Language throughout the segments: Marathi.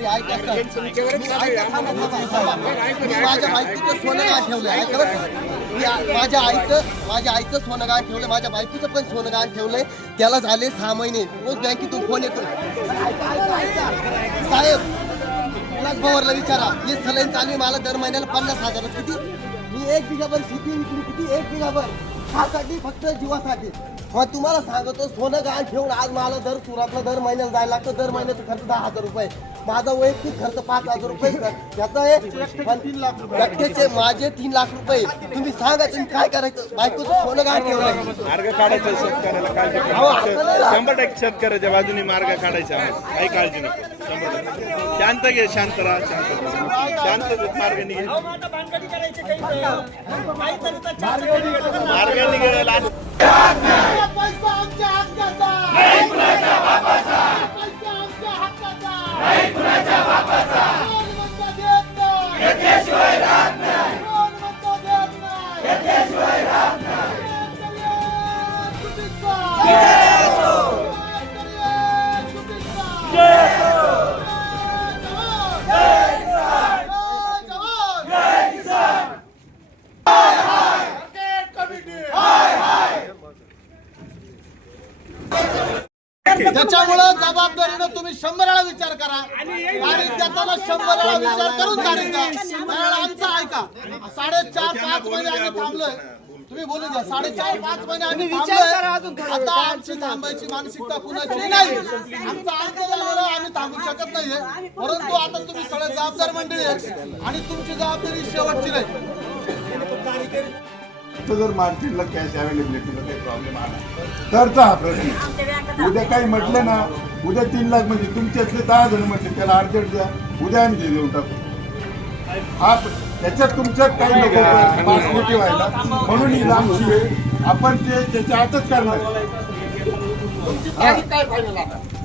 सर? माझ्या बायकोचं सोनं गहाण ठेवलंय ऐका बरं. का? मी आ- माझ्या आईचं माझ्या आईचं सोनं गहाण ठेवलंय माझ्या बायकोचं पण सोनं गहाण ठेवलंय. त्याला झाले सहा महिने. रोज बँकेतून फोन येतो. साहेब विलास भवरला विचारा. हे सलाईन चालू मला दर महिन्याला पन्नास हजार किती? मी एक बिघाभर शेती विकली किती? एक बिघाभर. ह्यासाठी फक्त जीवासाठी. मग तुम्हाला सांगतो सोनं गहाण ठेवून आज मला दर सुरातला दर महिन्याला जायला लागतं. दर महिन्याचा खर्च दहा हजार रुपये. माझा वैयक्तिक खर्च पाच हजार रुपये. त्याचा एक तीन लाख रुपये. माझे तीन लाख रुपये. तुम्ही सांगा तुम्ही काय करायचं? बायकोचं सोनं गहाण ठेवलं मार्ग काढायचा शेतकऱ्याला काळजी. शंभर टक्के शेतकऱ्याच्या बाजूने मार्ग काढायचा आहे. काही काळजी नको. शांत घे शांत राहा शांत शांत मार्ग निघेल मार्ग निघेल पैसा आमच्या हक्काचा नाही कुणाच्या बापाचा आहे, थांबू शकत नाहीये. परंतु आता तुम्ही सगळे जबाबदार मंडळी आहे आणि तुमची जबाबदारी शेवटची नाही. तो जर मार्केटला कॅश अवेलेबिलिटीला काही प्रॉब्लेम आला. तरचा हा प्रश्न. उद्या काही म्हटलं ना उद्या तीन लाख म्हणजे तुमच्यातले दहा जण म्हटले त्याला अर्जंट द्या. उद्या आम्ही ते देऊन टाकू. हा त्याच्यात तुमच्यात काही नको पासपोटी व्हायला म्हणून ही वेळ आपण ते त्याच्या आतच करणार.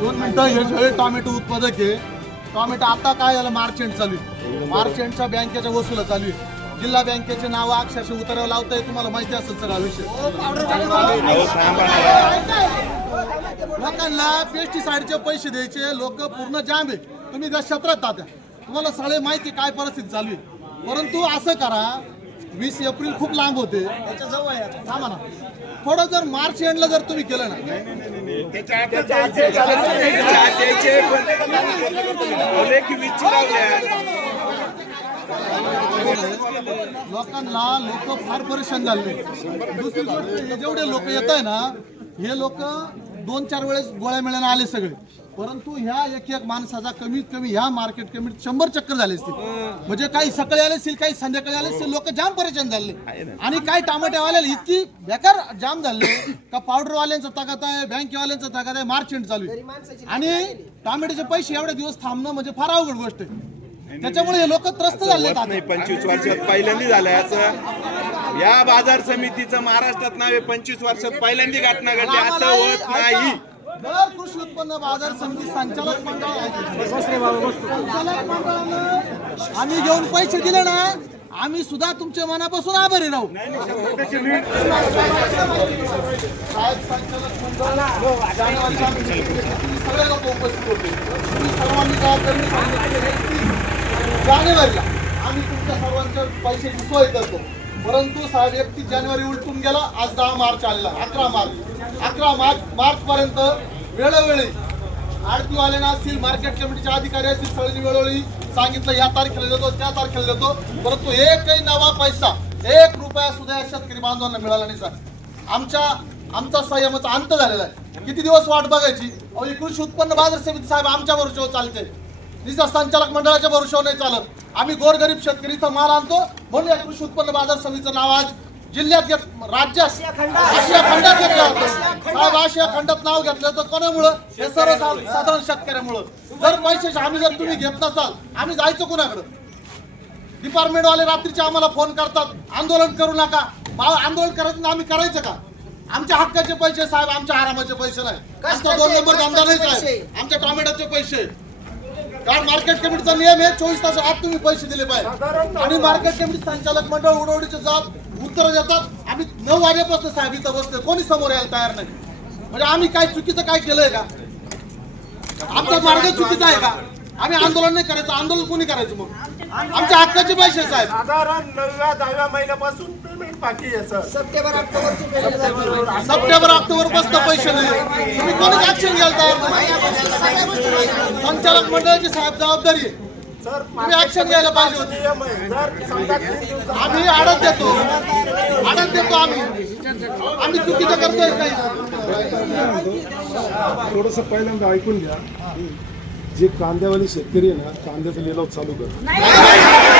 दोन मिनिटं हे सगळे टोमॅटो उत्पादक आहे. टोमॅटो आता काय झालं? मार्च एंड चालू आहे. मार्च एंडच्या बँकेच्या वसुला चालू आहे. जिल्हा बँकेचे नाव अक्षरशः उतरावं लावताय तुम्हाला माहिती असेल सगळा विषय. लोकांना पेस्टिसाइडचे पैसे द्यायचे लोक पूर्ण जाम आहे. तुम्ही त्या क्षेत्रात तात्या तुम्हाला सगळे माहिती काय परिस्थिती चालू आहे. परंतु असं करा वीस एप्रिल खूप लांब होते. त्याच्याजवळ आहे आता. थांबा ना. थोडं जर मार्च एंडला जर तुम्ही केलं ना. लोकांना लोक फार परेशान झाले. दुसरी गोष्ट हे जेवढे लोक येत आहे ना हे लोक दोन चार वेळेस गोळ्या मिळायला आले सगळे. परंतु ह्या एक एक माणसाचा कमीत कमी ह्या मार्केट कमीत शंभर चक्कर झाले असतील. म्हणजे काही सकाळी आले असतील काही संध्याकाळी आले असतील लोक जाम परेशान झाले. आणि काही टमाट्यावाल्याला इतकी बेकार जाम झाले का पावडरवाल्यांचा ताकद आहे बँकेवाल्यांचा ताकद आहे मार्च एंड चालू आहे. आणि टमाट्याचे पैसे एवढे दिवस थांबणं म्हणजे फार अवघड गोष्ट आहे. त्याच्यामुळे हे लोक त्रस्त झाले नाही. पंचवीस वर्षात पहिल्यांदा झालं याचं या बाजार समितीचं महाराष्ट्रात नाव पंचवीस वर्षात पहिल्यांदा घटना घडली. असं होत नाही. दर कृषी उत्पन्न बाजार समिती संचालक मंडळ आहे. संचालक मंडळानं आम्ही घेऊन पैसे दिले ना आम्ही सुद्धा तुमच्या मनापासून आभारी राहू. सगळे सर्वांनी जानेवारीला आम्ही तुमच्या सर्वांच्या पैशाची सोय करतो. परंतु साहेब एकतीस जानेवारी उलटून गेला आज दहा मार्च आलेला अकरा मार्च. अकरा मार्च मार्च पर्यंत वेळोवेळी ना असतील मार्केट कमिटीचे अधिकारी असतील सगळ्यांनी वेळोवेळी सांगितलं या तारखेला देतो त्या तारखेला देतो. परंतु एकही नवा पैसा एक रुपया सुद्धा या शेतकरी बांधवांना मिळाला नाही सर आमच्या आमचा संयमाचा अंत झालेला आहे. किती दिवस वाट बघायची? अहो कृषी उत्पन्न बाजार समिती साहेब आमच्या बरोबर चालते. निसा संचालक मंडळाच्या भरोशावर नाही चालत. आम्ही गोरगरीब शेतकरी इथं माल आणतो. म्हणून या कृषी उत्पन्न बाजार समितीचं नाव आज जिल्ह्यात घेत राज्यात आशिया खंडात घेतलं होतं. साहेब आशिया खंडात नाव घेतलं होतं कोणामुळं? हे सर्वसाधारण शेतकऱ्यामुळं. जर पैशाची आम्ही जर तुम्ही घेत नसाल आम्ही जायचं कुणाकडं? डिपार्टमेंट वाले रात्रीचे आम्हाला फोन करतात आंदोलन करू नका. आंदोलन करायचं आम्ही करायचं का? आमच्या हक्काचे पैसे साहेब आमच्या आरामाचे पैसे नाही. दोन नंबर धंदा नाही साहेब. आमच्या टोमॅटोचे पैसे. कारण मार्केट कमिटीचा नियम आहे चोवीस तास आत तुम्ही पैसे दिले पाहिजे. आणि मार्केट कमिटी संचालक मंडळ उडवडीचे जबाब उत्तर देतात. आम्ही नऊ वाजेपासून साहेब इथं बसतोय. कोणी समोर यायला तयार नाही. म्हणजे आम्ही काय चुकीचं काय केलंय का? आमचा मार्ग चुकीचा आहे का? आम्ही आंदोलन नाही करायचं आंदोलन कोणी करायचं मग? आमच्या हक्काचे पैसे साहेब. साधारण नवव्या दहाव्या महिन्यापासून पेमेंट बाकी आहे सर. सप्टेंबर ऑक्टोबरपासून पैसे नाही. तुम्ही कोणीच ऍक्शन घ्यायला तयार नाही? संचालक मंडळाची साहेब जबाबदारी आहे. सर तुम्ही ऍक्शन घ्यायला पाहिजे होती. आम्ही आडत देतो. आडत देतो आम्ही. आम्ही चुकीचं करतोय काही. थोडस पहिल्यांदा ऐकून घ्या. जे कांद्यावाले शेतकरी आहे ना कांद्याचा लिलाव चालू कर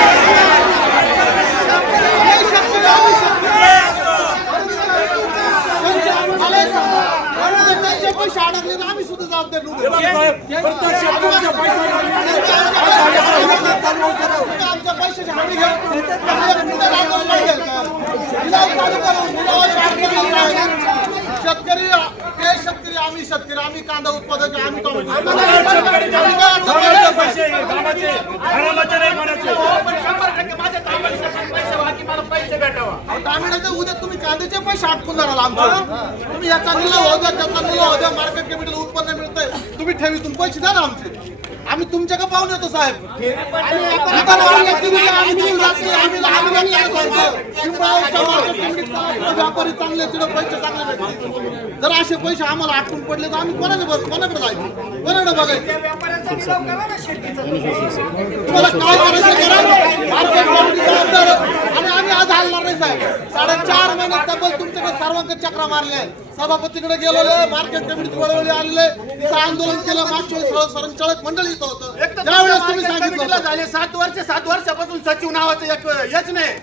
मला एक सांगा, जर त्यांचे पैसे अडकले तर आम्ही सुद्धा जबाबदार आमच्या पैशाची हमी घ्या आम्हाला कुठं आंदोलन नाही घ्यायचं का? लिलाव चालू करू, लिलावाची अडचण नाही. शेतकरी ते शेतकरी आम्ही शेतकरी आम्ही कांदा उत्पादक आहे, आम्ही टोमॅटो आम्ही काय आता करायचं? अहो, तामिळनाडूचे उद्या तुम्ही कांद्याचे पैसे अटकून धराल आमचे. तुम्ही होऊ द्या त्याचा निलाव होऊ द्या. मार्केट कमिटीला उत्पन्न मिळतंय. तुम्ही ठेवीतून पैसे द्या ना आमचे. आम्ही तुमच्याकडे पाहून येतो साहेब. व्यापारी चांगले तिथे पैसे चांगले जर असे पैसे आम्हाला अटकून पडले तर आम्ही कोणाकडे बघ कोणाकडे जायचं? कोणाकडे बघायचं? तुम्हाला काय करायचं? करा. आणि आम्ही आज हलणार नाही साहेब. साडेचार महिने तब्बल तुमच्याकडे सर्वांकडे चक्रा मारले सभापतीकडे गेलेले मार्केट कमिटी वळवळी आलेले आंदोलन केलं मागच्या वेळेस संचालक मंडळ इथं होतं. त्यावेळेस तुम्ही सांगितलं. झाले सात वर्ष सात वर्षापासून सचिव नावाचं एक हेच नाही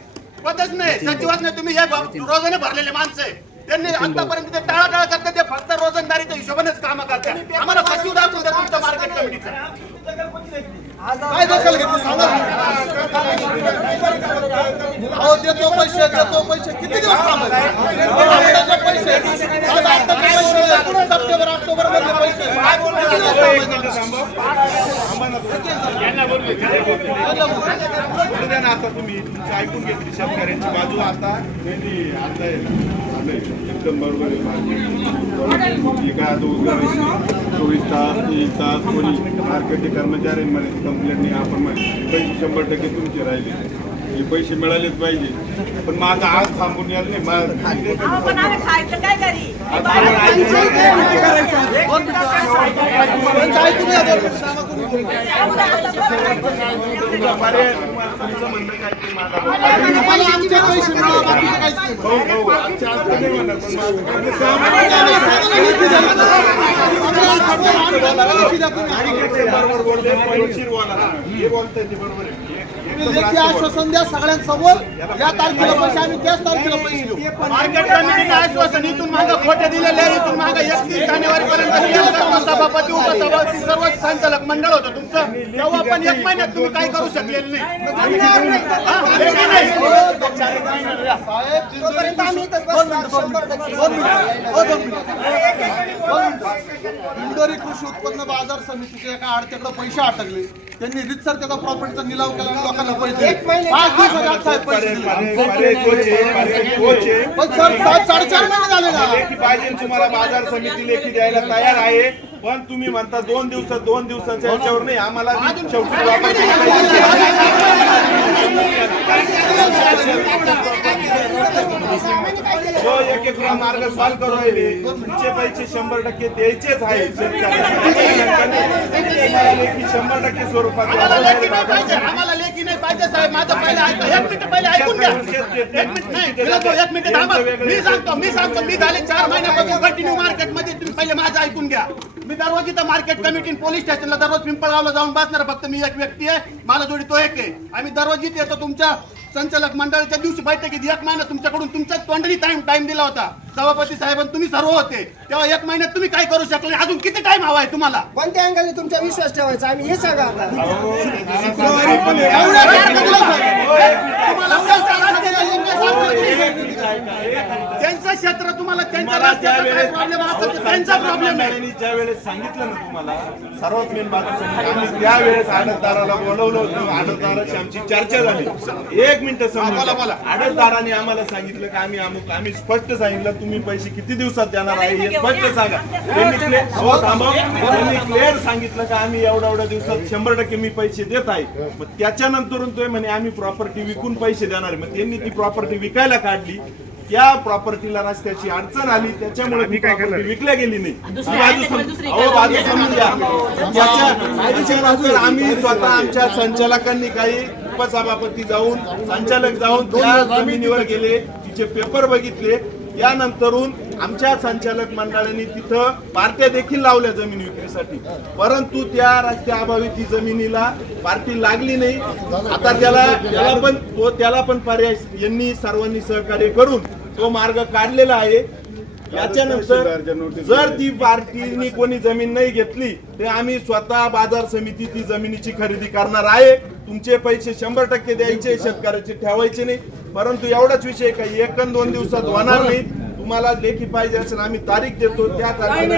पदच नाही. सचिवाच नाही तुम्ही हे रोजाने भरलेले माणसं आहे. त्यांनी आतापर्यंत ते टाळाटाळ करतात ते फक्त रोजंदारीच्या हिशोबानेच काम करतात. आम्हाला सचिव दाखवून द्या तुमच्या मार्केट कमिटीचा काय दखल घेतली? सांगा. अहो देतो पैसे देतो पैसे. किती दिवस थांबायचे पैसे. सप्टेंबर ऑक्टोबर मधले पैसे. किती दिवस थांबायचे? ना आता तुम्ही तुमचं ऐकून घेतली शेतकऱ्यांची बाजू आता नाही, आता आहे ना, आलंय. एकदम बरोबर चोवीस तास तीस तास कोणी मार्केटचे कर्मचारी म्हणे कंप्लेंट नाही आपण म्हणे पैसे शंभर टक्के तुमचे राहिले हे पैसे मिळालेच पाहिजे पण मग आता आज थांबून याल नाही माझा हो हो हे बरोबर आहे लेखी आश्वासन द्या सगळ्यांसमोर या तारखेला पैसे आम्ही त्याच तारखेला पैसे घेऊ मार्केट कमिटीने आश्वासन इथून मागे खोटे दिलेले आहे. इथून मागे एकतीस जानेवारी पर्यंत सभापती उपसभापती सर्व संचालक मंडळ होतं तुमचं. तेव्हा पण एक महिन्यात तुम्ही करू शकलेले नाही. कृषी उत्पन्न बाजार समितीचे एका आडत्याकडे पैसे अटकले. त्यांनी रितसर त्याचा प्रॉपर्टीचा निलाव केला आणि लोकांना पैसे दिले. पाच दिवसात साहेब पैसे दिले पर्याय पर्याय तोच आहे, पर्याय तोच आहे. पण सर सात साडेचार महिने झाले ना लेखी पाहिजे तुम्हाला बाजार समिती लेखी द्यायला तयार आहे पण तुम्ही म्हणता दोन दिवसात दोन दिवसाच्या याच्यावर नाही आम्हाला शेवटी एक एक रुपये मार्ग सॉल्व्ह करू राहिले तुमचे पैसे शंभर टक्के द्यायचेच आहे शेतकऱ्यांना तुम्हाला लेखी शंभर टक्के स्वरूपात आम्हाला लेखी की नाही पाहिजे साहेब माझं पहिले ऐका एक मिनिट पहिले ऐकून घ्या. एक मिनिट नाही तिला तो एक मिनिट थांबा. मी सांगतो मी सांगतो मी झाले चार महिन्यापासून कंटिन्यू मार्केटमध्ये तुम्ही पहिले माझं ऐकून घ्या. मी दररोज इथं मार्केट कमिटी पोलीस स्टेशनला दररोज पिंपळगावला जाऊन बसणार फक्त मी एक व्यक्ती आहे मला जोडी तो एक आहे. आम्ही दररोज इथे येतो तुमच्या संचालक मंडळाच्या दिवशी बैठकीत एक महिना तुमच्याकडून तुमच्या तोंडणी टाइम टाइम दिला होता. सभापती साहेब तुम्ही सर्व होते. तेव्हा एक महिन्यात तुम्ही काय करू शकले? अजून किती टाइम हवा आहे तुम्हाला? कोणत्या अँगलने तुमचा विश्वास ठेवायचा? आम्ही हे सांगा आता. एवढ्या? तुम्हाला त्यांच्या रस्त्याला येणं सांगतो मी. त्यांचं क्षेत्र तुम्हाला तर त्यांचा प्रॉब्लेम आहे. ज्या वेळेस सांगितलं ना तुम्हाला सर्वात मेन म्हणजे आम्ही त्यावेळेस आडतदाराला बोलवलं होतं. आडतदाराची आमची चर्चा झाली. एक मिनिट बोला. आडतदाराने आम्हाला सांगितलं की आम्ही अमुक आम्ही स्पष्ट सांगितलं तुम्ही पैसे किती दिवसात देणार आहे हे स्पष्ट सांगा. त्यांनी क्लिअर हो सांगितलं की आम्ही एवढ्या एवढ्या दिवसात शंभर टक्के मी पैसे देत आहे. मग त्याच्यानंतरून तो म्हणे आम्ही प्रॉपर्टी विकून पैसे देणार आहे. मग त्यांनी ती प्रॉपर्टी विकायला काढली त्या प्रॉपर्टीला रस्त्याची अडचण आली त्याच्यामुळे ती प्रॉपर्टी विकल्या गेली नाही. ही बाजू आम्ही स्वतः आमच्या संचालकांनी काही उपसभापती जाऊन संचालक जाऊन त्या जमिनीवर गेले तिचे पेपर बघितले. यानंतरून आमच्या संचालक मंडळाने तिथं पार्ट्या देखील लावल्या जमीन विक्रीसाठी. परंतु त्या रस्त्याअभावी ती जमिनीला पार्टी लागली नाही. आता त्याला त्याला पण तो त्याला पण पर्याय यांनी सर्वांनी सहकार्य करून तो मार्ग काढलेला आहे. याच्यानंतर जर ती पार्टीनी कोणी जमीन नाही घेतली तर आम्ही स्वतः बाजार समिती ती जमिनीची खरेदी करणार आहे. तुमचे पैसे शंभर टक्के द्यायचे शेतकऱ्याचे ठेवायचे नाही. परंतु एवढाच विषय काही एक दोन दिवसात होणार नाही. तुम्हाला लेखी पाहिजे असेल आम्ही तारीख देतो त्या तारखेला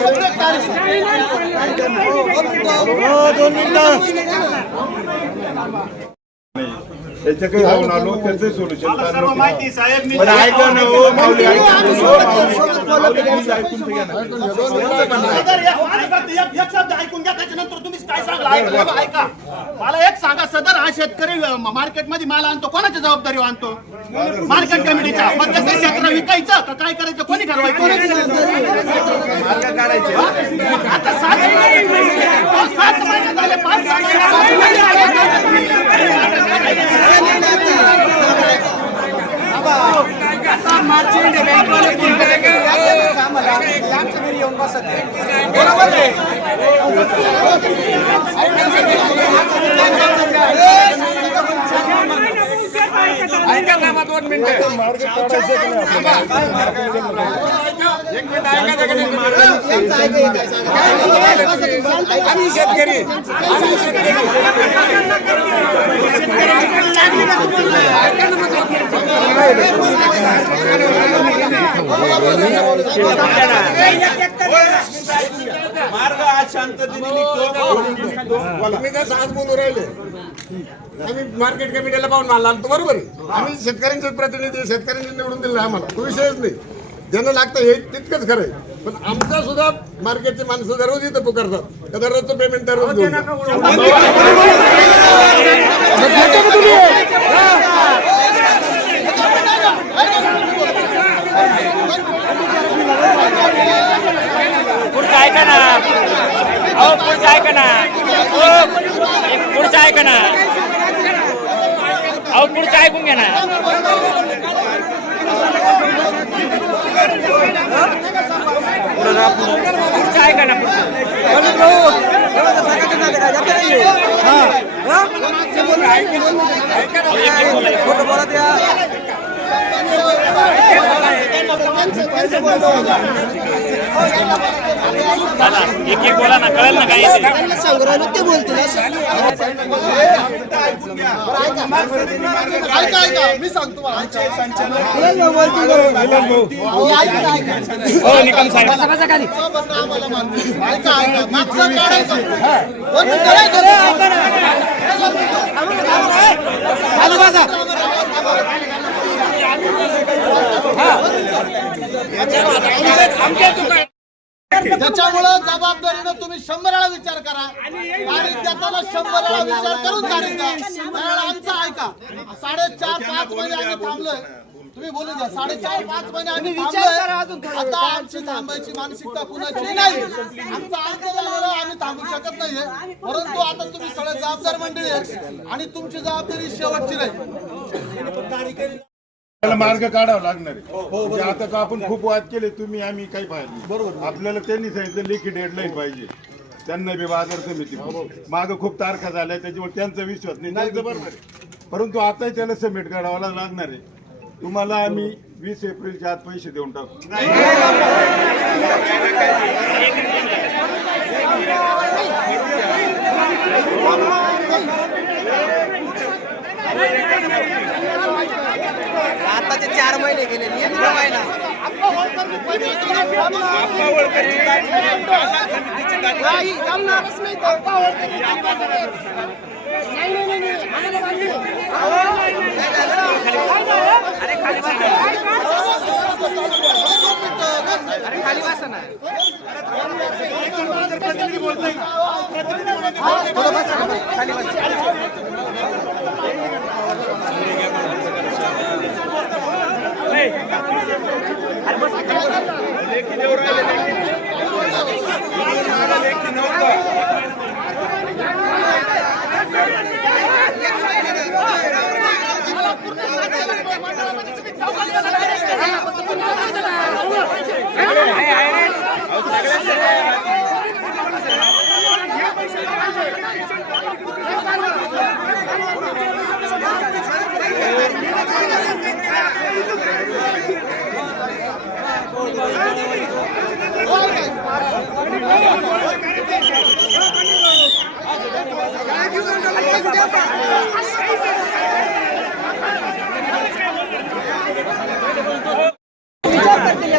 तुमचे त्याच्या काही जाऊन आलो त्याचं सोल्युशन मला सर्व माहिती साहेब मी पण ऐका ना हो माऊली ऐका ना, हो माऊली. माऊली, please ऐकून तर घ्या ना. सदर या- आणि फक्त एक एक शब्द ऐकून घ्या त्याच्यानंतर तुम्ही काय सांगा ऐका बाबा, ऐका. मला एक सांगा सदर हा शेतकरी मार्केटमध्ये माल आणतो कोणाच्या जबाबदारी आणतो? मार्केट कमिटीच्या मग त्याचं क्षेत्र विकायचं का काय करायचं? कोणी ठरवायचं? आता सात महिने झाले. आम्ही शेतकरी आम्ही शेतकरी मार्ग आज शांततेने निघतो. निघतो. बोला. तुम्ही जसं आज बोलू राहिले. आम्ही मार्केट कमिटीला पाहून माल आणतो बरोबर आहे. आम्ही शेतकऱ्यांचे प्रतिनिधी शेतकऱ्यांनी निवडून दिले आम्हाला. तो विषयच नाही. ज्यांना लागतं हे तितकंच खरं आहे. पण आमचा सुद्धा मार्केटचे माणसं दररोज इथं पुकारतात. त्या दररोजचं पेमेंट दररोज घेऊन जा. पुढचं ऐका ना अहो पुढचं ऐका ना? हो, एक पुढचं ऐका ना? अहो पुढचं ऐकून घ्या ना. पुढचं ऐका ना पुढचं? एक एक बोला ना कळेल ना काय आहे ते. ऐका ऐका मी सांगतो मला. आमचे संचालक हो निकम साहेब. ऐका ऐका मागचं काढायचं दोन मिनिटं. त्याच्यामुळं जबाबदारीनं तुम्ही शंभर वेळा विचार करा. तारीख देताना शंभर वेळा विचार करून तारीख द्या. त्यावेळेला आमचं ऐका. साडेचार पाच महिने आम्ही थांबलोय. तुम्ही बोलून घ्या साडेचार पाच महिने आम्ही थांबलोय. आता आमची थांबायची मानसिकता कुणाची नाही आमचं अर्ज झालेलं आहे, आम्ही थांबू शकत नाहीये. परंतु आता तुम्ही सगळे जबाबदार मंडळी आहेत आणि तुमची जबाबदारी शेवटची नाही त्याला मार्ग काढावा लागणार आहे म्हणजे आता का आपण खूप वाद केले तुम्ही आम्ही काही पाहिजे बरोबर आपल्याला त्यांनी सांगितलं लेखी डेडलाईन पाहिजे त्यांना बी बाजार समिती माग खूप तारखा झाल्या त्याच्यामुळे त्यांचा विश्वास नाही त्यांचं बरोबर आहे परंतु आताही त्याला समिट काढावा लागणार आहे तुम्हाला आम्ही वीस एप्रिलच्या आत पैसे देऊन टाकू आताचे चार महिने गेले एक महिना नाही, जमणारच आहे. विचार करते या